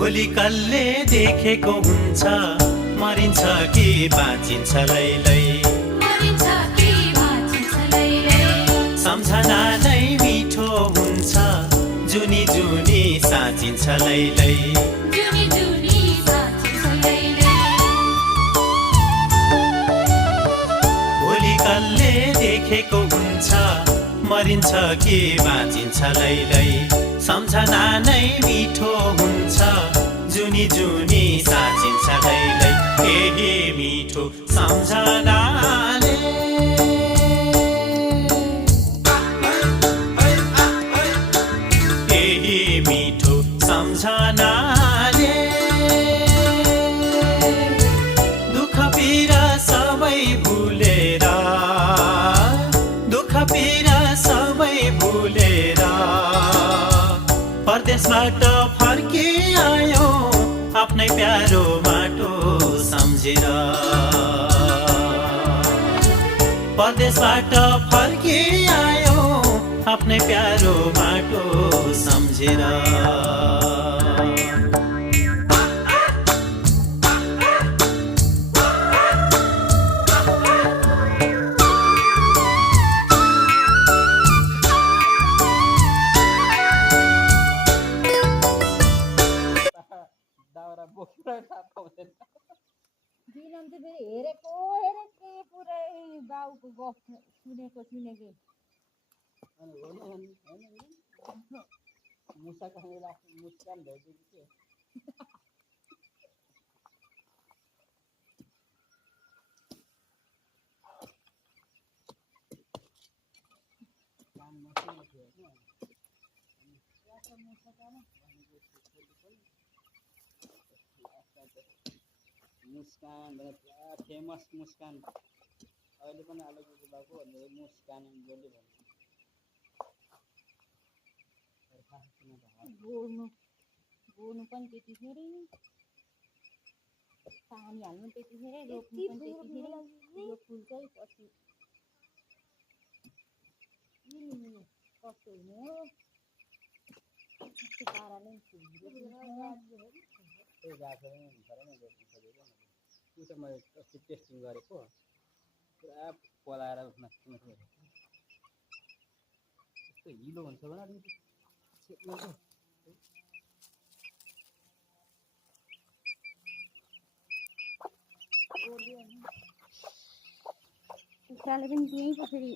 भोलि कसले देखेको हुन्छ मरिन्छ कि बाँचिन्छ लैलै सम्झना नै मिठो हुन्छ जुनी जुनी साँचिन्छ लैलै भोलि कसले देखेको हुन्छ मरिन्छ कि बाँचिन्छ लैलै सम्झना नै मिठो हुन्छ जुनी जुनी साँचिन्छ लैलै यही मिठो सम्झनाले यही मिठो सम्झनाले दुःख पीडा सबै भुलेर दुःख पीडा सबै भुलेर परदेशबाट फर्की आयो आफ्नै प्यारो माटो सम्झेर परदेशबाट फर्की आयो आफ्नै प्यारो माटो सम्झेर हेरेको पुरै गाउँको गफ सुनेको मुस्कान भइदिएको थियो काम मसिनो थियो मुस्कान पुरा फेमस मुस्कान अहिले पनि आलोचना भएको भनेर मुस्कान बोली भन्छ गोड्नु पनि त्यतिखेरै पानी हाल्नु त्यतिखेरै रोप्नु पनि त्यतिखेरै यो फुल चाहिँ पछि कस्तो हुने हो यस्तो पाराले त्यही गएको हुन्छ र नि रोप्नु खोजेको त्यो त मैले अस्ति टेस्टिङ गरेको पुरा पलाएर माथि यस्तो हिलो हुन्छ भने अलिकति सेक्नुको कुखुराले पनि त्यहीँ कसरी